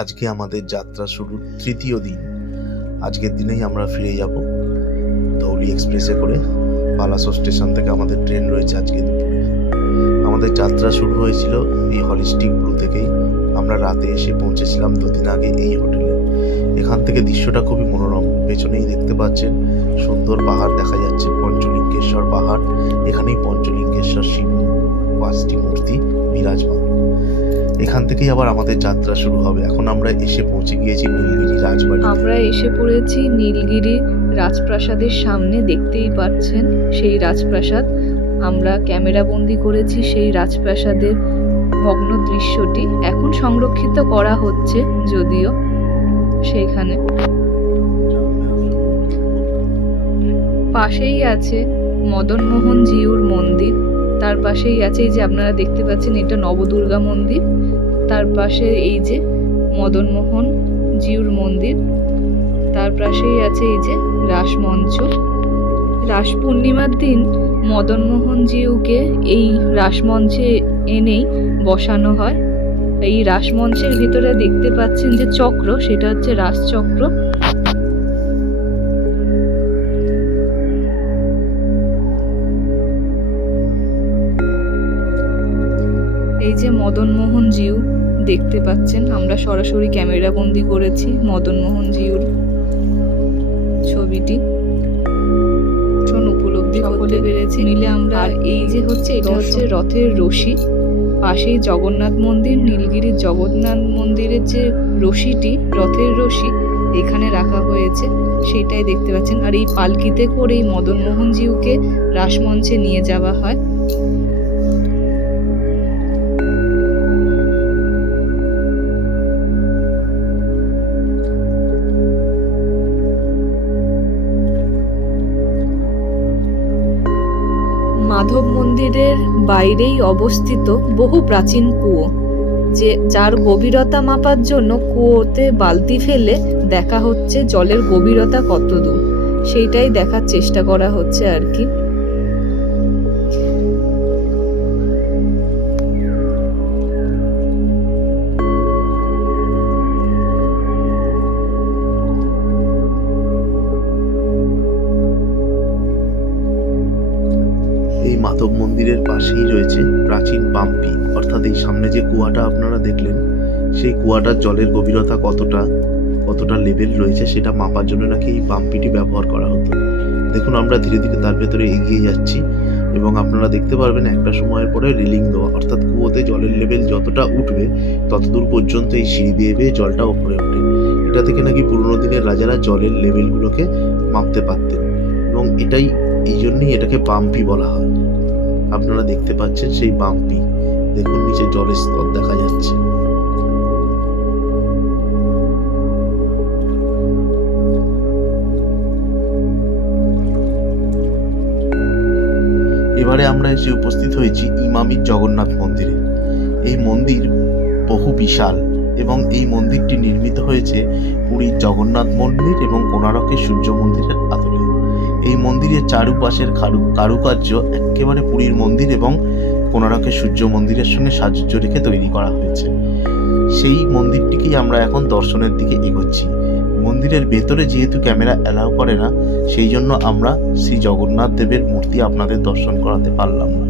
আজকে আমাদের যাত্রা শুরুর তৃতীয় দিন। আজকের দিনেই আমরা ফিরে যাব ধৌলি এক্সপ্রেসে করে। বালাসো স্টেশন থেকে আমাদের ট্রেন রয়েছে আজকে দুপুরে। আমাদের যাত্রা শুরু হয়েছিল এই হলিস্টিক ব্লু থেকেই। আমরা রাতে এসে পৌঁছেছিলাম দুদিন আগে এই হোটেলে। এখান থেকে দৃশ্যটা খুবই মনোরম। পেছনেই দেখতে পাচ্ছেন সুন্দর পাহাড় দেখা যাচ্ছে, পঞ্চলিঙ্গেশ্বর পাহাড়। এখানেই পঞ্চলিঙ্গেশ্বর শিব 5টি মূর্তি বিরাজমান। এখান থেকেই আবার আমাদের যাত্রা শুরু হবে। এখন আমরা এসে পৌঁছে গিয়েছি নীলগিরি রাজবাড়ি। আমরা এসে পড়েছি নীলগিরি রাজপ্রাসাদের সামনে। দেখতেই পাচ্ছেন সেই রাজপ্রাসাদ। আমরা ক্যামেরা বন্দি করেছি সেই রাজপ্রাসাদের ভগ্ন দৃশ্যটি। এখন সংরক্ষিত করা হচ্ছে যদিও সেইখানে। পাশেই আছে মদনমোহন জিউর মন্দির। তার পাশেই আছে এই যে আপনারা দেখতে পাচ্ছেন, এটা নবদুর্গা মন্দির। তার পাশে এই যে মদনমোহন জিউর মন্দির। তার পাশেই আছে এই যে রাসমঞ্চ। রাস পূর্ণিমার দিন মদনমোহন জিউকে এই রাসমঞ্চে এনেই বসানো হয়। এই রাসমঞ্চের ভিতরে দেখতে পাচ্ছেন যে চক্র, সেটা হচ্ছে রাসচক্র। এই যে মদনমোহন জিউ দেখতে পাচ্ছেন, আমরা সরাসরি ক্যামেরা বন্দি করেছি মদনমোহন জিউর ছবিটি। উপলব্ধি করতে পেরেছি মিলে আমরা। আর এই যে হচ্ছে, এটা হচ্ছে রথের রশি। পাশেই জগন্নাথ মন্দির। নীলগিরির জগন্নাথ মন্দিরের যে রশিটি, রথের রশি এখানে রাখা হয়েছে, সেটাই দেখতে পাচ্ছেন। আর এই পালকিতে করেই মদনমোহন জিউকে রাসমঞ্চে নিয়ে যাওয়া হয়। মাধব মন্দিরের বাইরেই অবস্থিত বহু প্রাচীন কুয়ো, যার গভীরতা মাপার জন্য কুয়োতে বালতি ফেলে দেখা হচ্ছে জলের গভীরতা কত দূর, সেইটাই দেখার চেষ্টা করা হচ্ছে আর কি। এই মাধব মন্দিরের পাশেই রয়েছে প্রাচীন পাম্পি, অর্থাৎ এই সামনে যে কুয়াটা আপনারা দেখলেন, সেই কুয়াটার জলের গভীরতা কতটা লেভেল রয়েছে সেটা মাপার জন্য নাকি এই পাম্পিটি ব্যবহার করা হতো। দেখুন, আমরা ধীরে ধীরে তার ভেতরে এগিয়ে যাচ্ছি এবং আপনারা দেখতে পারবেন একটা সময়ের পরে রিলিং দেওয়া, অর্থাৎ কুয়োতে জলের লেভেল যতটা উঠবে ততদূর পর্যন্ত এই সিঁড়ি বেয়ে বেয়ে জলটা ওপরে ওঠে। এটা থেকে নাকি পুরোনো দিনের রাজারা জলের লেভেলগুলোকে মাপতে পারতেন এবং এই জন্যই এটাকে পাম্পি বলা হয়। আপনারা দেখতে পাচ্ছেন সেই পাম্পি। দেখুন নিচে জলের স্তর দেখা যাচ্ছে। এবারে আমরা এসে উপস্থিত হয়েছি ইমামির জগন্নাথ মন্দিরে। এই মন্দির বহু বিশাল এবং এই মন্দিরটি নির্মিত হয়েছে পুরীর জগন্নাথ মন্দির এবং কোণারকের সূর্য মন্দিরের আদলে। এই মন্দিরের চারুপাশের কারুকার্য একেবারে পুরীর মন্দির এবং কোণারকের সূর্য মন্দিরের সঙ্গে সাযুজ্য রেখে তৈরি করা হয়েছে। সেই মন্দিরটিকেই আমরা এখন দর্শনের দিকে এগোচ্ছি। মন্দিরের ভেতরে যেহেতু ক্যামেরা অ্যালাউ করে না, সেই জন্য আমরা শ্রী জগন্নাথ দেবের মূর্তি আপনাদের দর্শন করাতে পারলাম না,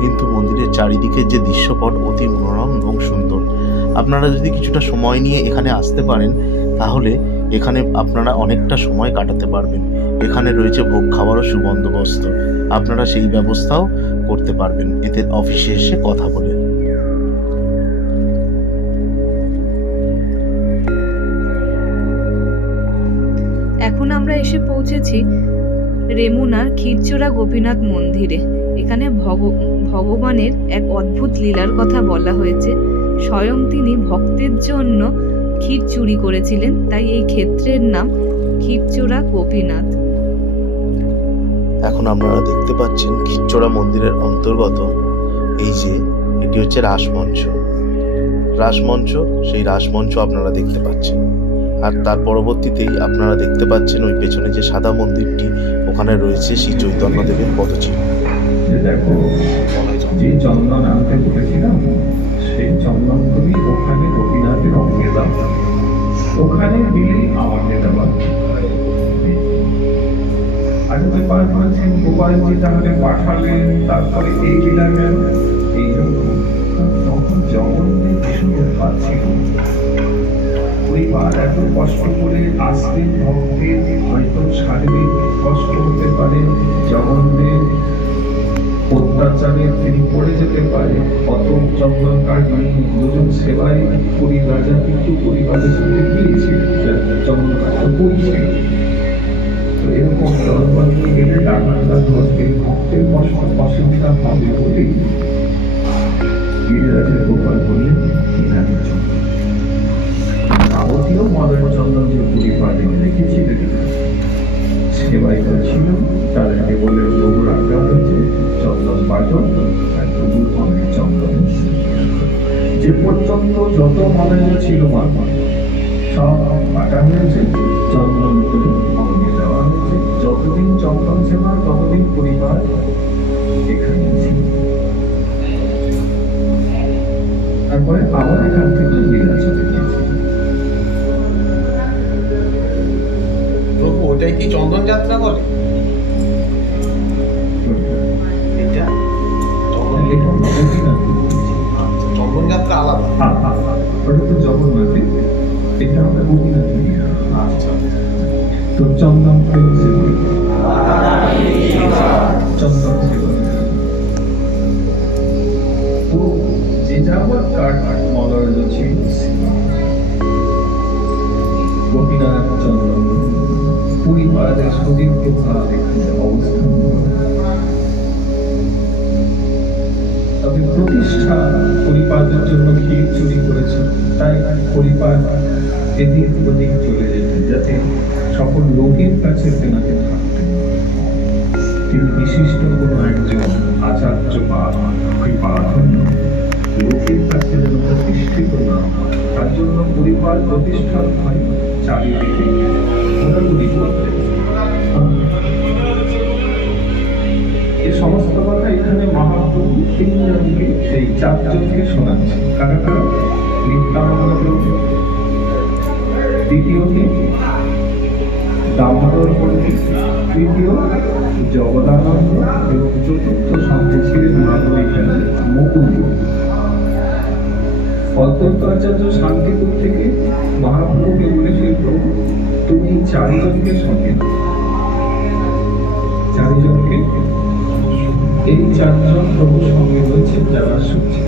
কিন্তু মন্দিরের চারিদিকের যে দৃশ্যপট অতি মনোরম এবং সুন্দর। আপনারা যদি কিছুটা সময় নিয়ে এখানে আসতে পারেন তাহলে এখানে আপনারা অনেকটা সময় কাটাতে পারবেন। এখানে রয়েছে ভোগ খাওয়ারও সুবন্দোবস্ত, আপনারা সেই ব্যবস্থাও করতে পারবেন এদের অফিসে এসে কথা বলে। এখন আমরা এসে পৌঁছেছি রেমুনার ক্ষীরচোরা গোপীনাথ মন্দিরে। এখানে ভগবানের এক অদ্ভুত লীলার কথা বলা হয়েছে। স্বয়ং তিনি ভক্তের জন্য ক্ষীর চুরি করেছিলেন, তাই এই ক্ষেত্রের নাম ক্ষীরচোরা গোপীনাথ। এখন আপনারা দেখতে পাচ্ছেন ক্ষীরচোরা মন্দিরের অন্তর্গত এই যে এটি হচ্ছে রাসমঞ্চ। সেই রাসমঞ্চ আপনারা দেখতে পাচ্ছেন। আর তার পরবর্তীতেই আপনারা দেখতে পাচ্ছেন ওই পেছনে যে সাদা মন্দিরটি, ওখানে রয়েছে শ্রী চৈতন্যদেবের পদচিহ্ন। দেখো, যে চন্দন আনতে বলেছিলাম সেই চন্দনগুলি ওখানে গোপীনাথের অঙ্গে দাও। ওখানে দিলেই আমাকে দেওয়া। আগে তো পার করেছেন গোপালজি, তাহলে পাঠালেন, তারপরে এই জেলা গেল, এই জন্য তখন জগন্নাথ ভীষণ উৎপাত ছিল। পরিবার এত কষ্ট করে আসবেন, ভক্তের হয়তো শারীরিক কষ্ট হতে পারে, জগন্নাথের অত্যাচারে তিনি পড়ে যেতে পারে, অত চন্দন কাঠ নিয়ে দুজন সেবাই পুরী রাজা কিন্তু পরিবারের সঙ্গে গিয়েছিল, চন্দন কাঠটা পড়ছিল। তো এরকম দরবার নিয়ে গেলে ডাক্তার ধরতে ভক্তের কষ্ট অসুবিধা হবে বলেই গিরিরাজের গোপাল বললেন ইনাদের জন্য। যাবতীয় মদন চন্দন যে পরিবারে রেখেছিলেন, সেবাই ছিল, তারা কেবলে বহু রাখা হয়েছে চন্দন বাটন আর বহু অনেক চন্দন। যে পর্যন্ত যত মদন ছিল মামা সব কাটা হয়েছে, চন্দন করে অঙ্গে দেওয়া হয়েছে। যতদিন চন্দন সেবা ততদিন পরিবার এখানে ছিল। তারপরে আবার এখান থেকে লীলা চলে গিয়েছে। ওটাই কি চন্দন যাত্রা বলে? এটা চন্দন যাত্রা আলাদা। ওটা তো জগন্নাথে, এটা আমরা গোপীনাথ। আচ্ছা, তো চন্দন চন্দন সেবা। তো যে যাবৎ কাঠ মলয় ছিল গোপীনাথ চন্দন পরিবারের সুদীর্ঘ ভাব এখানে অবস্থান করে। তবে প্রতিষ্ঠা পরিপাদের জন্য ক্ষীর চুরি করেছে, তাই পরিপাদ এদিক ওদিক চলে যেতেন, যাতে সকল লোকের কাছে তেনাকে থাকতেন। তিনি বিশিষ্ট কোনো একজন আচার্য বা কৃপাধন্য লোকের কাছে যেন প্রতিষ্ঠিত না হয়, তার জন্য পরিবার প্রতিষ্ঠান হয় চারিদিকে ঘোরাঘুরি করতে। এই সমস্ত কথা এখানে মহাপ্রভু তিনজনকে, সেই চারজনকে শোনাচ্ছে। কারা কারা? নিত্যানন্দ, দ্বিতীয়টি দামোদর পণ্ডিত, তৃতীয় জগদানন্দ এবং চতুর্থ সঙ্গে ছিলেন মহাপ্রভু মুকুন্দ। অদ্বৈত আচার্য শান্তিপুর থেকে মহাপ্রভুকে বলেছিল, প্রভু তুমি চারিজনকে সঙ্গে, চারিজনকে, এই চারজন প্রভু সঙ্গে রয়েছে যারা সূচি।